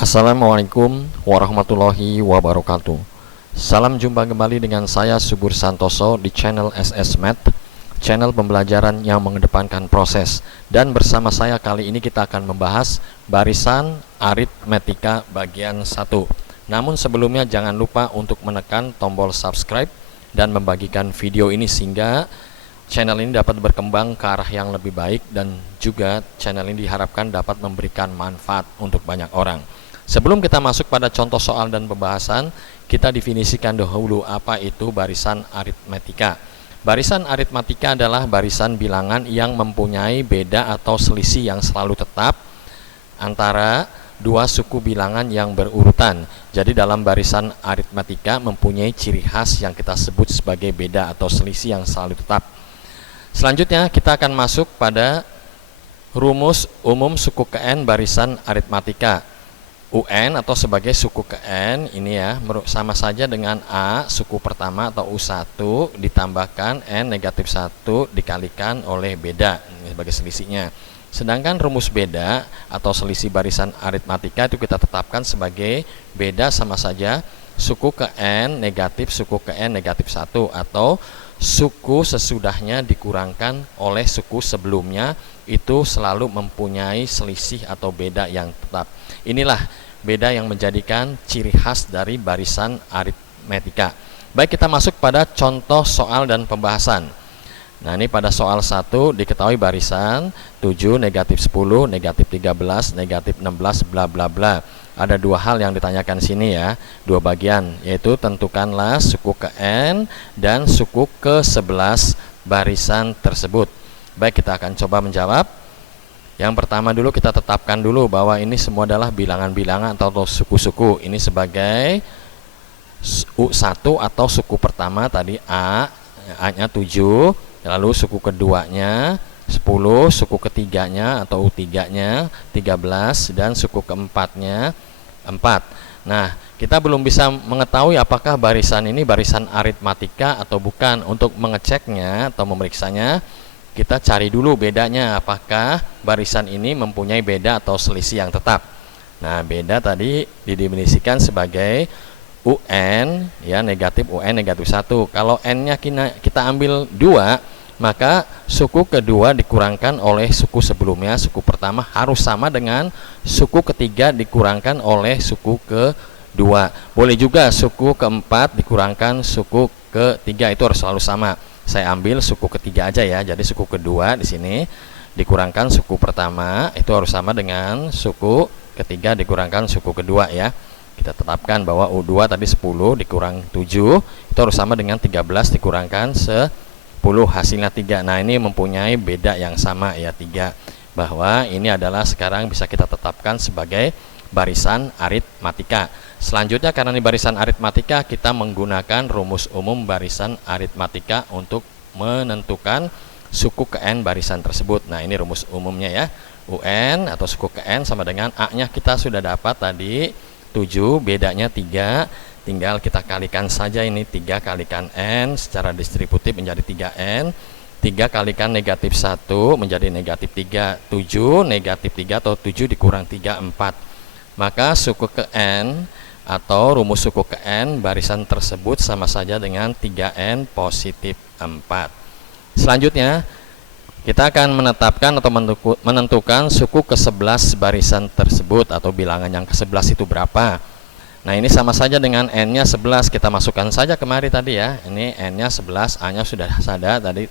Assalamualaikum warahmatullahi wabarakatuh. Salam jumpa kembali dengan saya Subur Santoso di channel SS Math, channel pembelajaran yang mengedepankan proses. Dan bersama saya kali ini kita akan membahas barisan aritmetika bagian 1. Namun sebelumnya jangan lupa untuk menekan tombol subscribe dan membagikan video ini sehingga channel ini dapat berkembang ke arah yang lebih baik, dan juga channel ini diharapkan dapat memberikan manfaat untuk banyak orang. Sebelum kita masuk pada contoh soal dan pembahasan, kita definisikan dahulu apa itu barisan aritmetika. Barisan aritmetika adalah barisan bilangan yang mempunyai beda atau selisih yang selalu tetap antara dua suku bilangan yang berurutan. Jadi dalam barisan aritmetika mempunyai ciri khas yang kita sebut sebagai beda atau selisih yang selalu tetap. Selanjutnya kita akan masuk pada rumus umum suku ke n barisan aritmetika. UN atau sebagai suku ke n ini ya sama saja dengan A suku pertama atau U1 ditambahkan N negatif 1 dikalikan oleh beda sebagai selisihnya. Sedangkan rumus beda atau selisih barisan aritmetika itu kita tetapkan sebagai beda sama saja suku ke n negatif suku ke n negatif 1 atau suku sesudahnya dikurangkan oleh suku sebelumnya itu selalu mempunyai selisih atau beda yang tetap. Inilah beda yang menjadikan ciri khas dari barisan aritmetika. Baik, kita masuk pada contoh soal dan pembahasan. Nah, ini pada soal 1 diketahui barisan 7, negatif 10, negatif 13, negatif 16, bla bla bla. Ada dua hal yang ditanyakan sini ya, dua bagian, yaitu tentukanlah suku ke n dan suku ke 11 barisan tersebut. Baik, kita akan coba menjawab. Yang pertama dulu kita tetapkan dulu bahwa ini semua adalah bilangan-bilangan atau suku-suku. Ini sebagai U1 atau suku pertama tadi A-nya 7, lalu suku keduanya 10, suku ketiganya atau U3-nya 13, dan suku keempatnya 4. Nah, kita belum bisa mengetahui apakah barisan ini barisan aritmetika atau bukan. Untuk mengeceknya atau memeriksanya, kita cari dulu bedanya, apakah barisan ini mempunyai beda atau selisih yang tetap. Nah, beda tadi didefinisikan sebagai UN ya, negatif UN negatif 1. Kalau N-nya kita ambil 2, maka suku kedua dikurangkan oleh suku sebelumnya, suku pertama harus sama dengan suku ketiga dikurangkan oleh suku kedua. Boleh juga suku keempat dikurangkan suku ketiga, itu harus selalu sama. Saya ambil suku ketiga aja ya. Jadi suku kedua di sini dikurangkan suku pertama itu harus sama dengan suku ketiga dikurangkan suku kedua ya. Kita tetapkan bahwa U2 tadi 10 dikurang 7 itu harus sama dengan 13 dikurangkan 10 hasilnya 3. Nah, ini mempunyai beda yang sama ya, 3. Bahwa ini adalah sekarang bisa kita tetapkan sebagai barisan aritmetika. Selanjutnya, karena ini barisan aritmetika, kita menggunakan rumus umum barisan aritmetika untuk menentukan suku ke n barisan tersebut. Nah, ini rumus umumnya ya. UN atau suku ke n sama dengan A-nya kita sudah dapat tadi 7, bedanya 3. Tinggal kita kalikan saja ini, 3 kalikan n secara distributif menjadi 3n. 3 kalikan negatif 1 menjadi negatif 3, 7 negatif 3 atau 7 dikurang 3, 4. Maka suku ke n atau rumus suku ke n barisan tersebut sama saja dengan 3n positif 4. Selanjutnya kita akan menetapkan atau menentukan suku ke 11 barisan tersebut atau bilangan yang ke 11 itu berapa. Nah, ini sama saja dengan n-nya 11, kita masukkan saja kemari tadi ya. Ini n-nya 11, A-nya sudah ada tadi,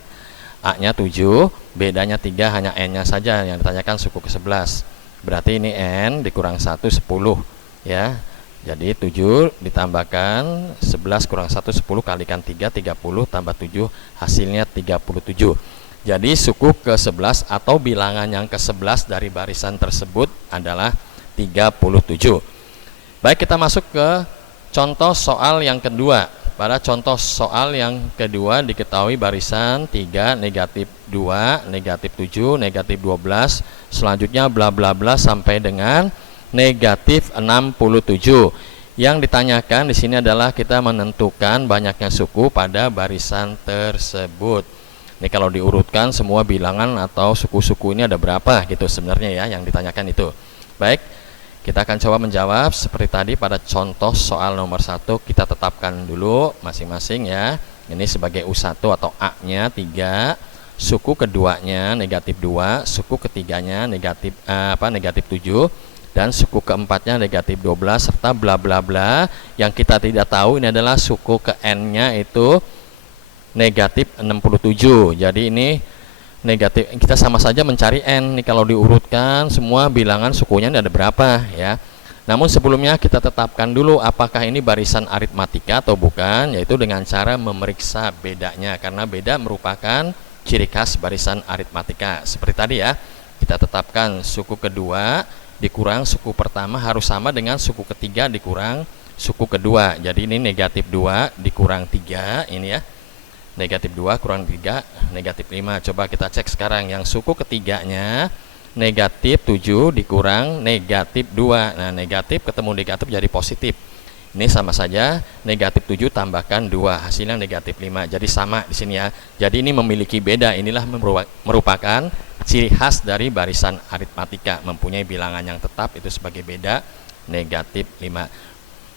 A-nya 7, bedanya 3, hanya n-nya saja yang ditanyakan suku ke 11. Berarti ini n dikurang 1, 10 ya. Jadi 7 ditambahkan 11 kurang 1, 10 kalikan 3, 30 tambah 7 hasilnya 37. Jadi suku ke 11 atau bilangan yang ke 11 dari barisan tersebut adalah 37. Baik, kita masuk ke contoh soal yang kedua. Pada contoh soal yang kedua diketahui barisan 3, negatif 2, negatif 7, negatif 12, selanjutnya bla bla bla sampai dengan negatif 67. Yang ditanyakan di sini adalah kita menentukan banyaknya suku pada barisan tersebut. Ini kalau diurutkan semua bilangan atau suku-suku ini ada berapa gitu sebenarnya ya yang ditanyakan itu. Baik, Kita akan coba menjawab seperti tadi pada contoh soal nomor 1. Kita tetapkan dulu masing-masing ya. Ini sebagai U1 atau A-nya 3, suku keduanya negatif 2, suku ketiganya negatif 7, dan suku keempatnya negatif 12, serta bla bla bla. Yang kita tidak tahu ini adalah suku ke N-nya itu negatif 67. Jadi ini negatif, kita sama saja mencari N nih. Kalau diurutkan semua bilangan sukunya ini ada berapa ya. Namun sebelumnya kita tetapkan dulu apakah ini barisan aritmatika atau bukan, yaitu dengan cara memeriksa bedanya, karena beda merupakan ciri khas barisan aritmatika. Seperti tadi ya, kita tetapkan suku kedua dikurang suku pertama harus sama dengan suku ketiga dikurang suku kedua. Jadi ini negatif 2 dikurang 3 ini ya. Negatif 2 kurang 3, negatif 5. Coba kita cek sekarang yang suku ketiganya negatif 7 dikurang negatif 2. Nah, negatif ketemu negatif jadi positif. Ini sama saja, negatif 7 tambahkan 2, hasilnya negatif 5. Jadi sama di sini ya. Jadi ini memiliki beda. Inilah merupakan ciri khas dari barisan aritmatika, mempunyai bilangan yang tetap itu sebagai beda negatif 5.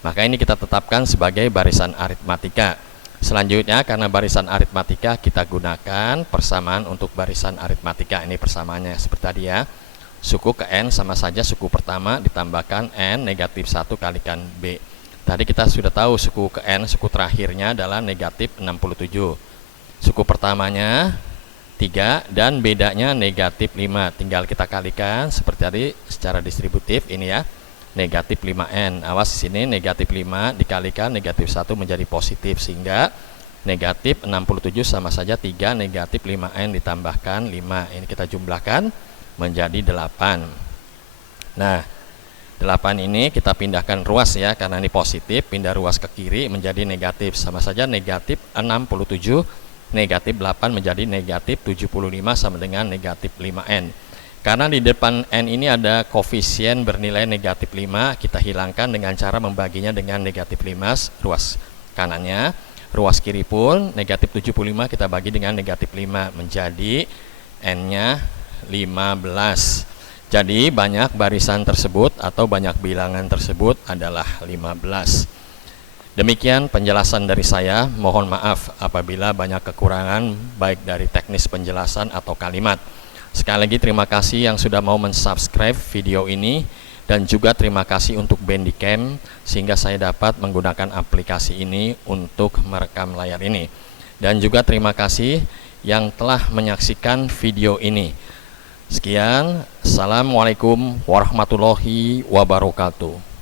Maka ini kita tetapkan sebagai barisan aritmatika. Selanjutnya, karena barisan aritmatika kita gunakan persamaan untuk barisan aritmatika. Ini persamaannya seperti tadi ya. Suku ke N sama saja suku pertama ditambahkan N negatif 1 kalikan B. Tadi kita sudah tahu suku ke N, suku terakhirnya adalah negatif 67. Suku pertamanya 3 dan bedanya negatif 5. Tinggal kita kalikan seperti tadi secara distributif ini ya. Negatif 5N. Awas di sini negatif 5 dikalikan negatif 1 menjadi positif, sehingga negatif 67 sama saja 3 negatif 5N ditambahkan 5. Ini kita jumlahkan menjadi 8. Nah, 8 ini kita pindahkan ruas ya, karena ini positif, pindah ruas ke kiri menjadi negatif. Sama saja negatif 67 negatif 8 menjadi negatif 75 sama dengan negatif 5N. Karena di depan N ini ada koefisien bernilai negatif 5, kita hilangkan dengan cara membaginya dengan negatif 5 ruas kanannya. Ruas kiri pun negatif 75 kita bagi dengan negatif 5 menjadi N-nya 15. Jadi banyak barisan tersebut atau banyak bilangan tersebut adalah 15. Demikian penjelasan dari saya. Mohon maaf apabila banyak kekurangan baik dari teknis penjelasan atau kalimat. Sekali lagi terima kasih yang sudah mau mensubscribe video ini, dan juga terima kasih untuk Bandicam sehingga saya dapat menggunakan aplikasi ini untuk merekam layar ini. Dan juga terima kasih yang telah menyaksikan video ini. Sekian, Assalamualaikum warahmatullahi wabarakatuh.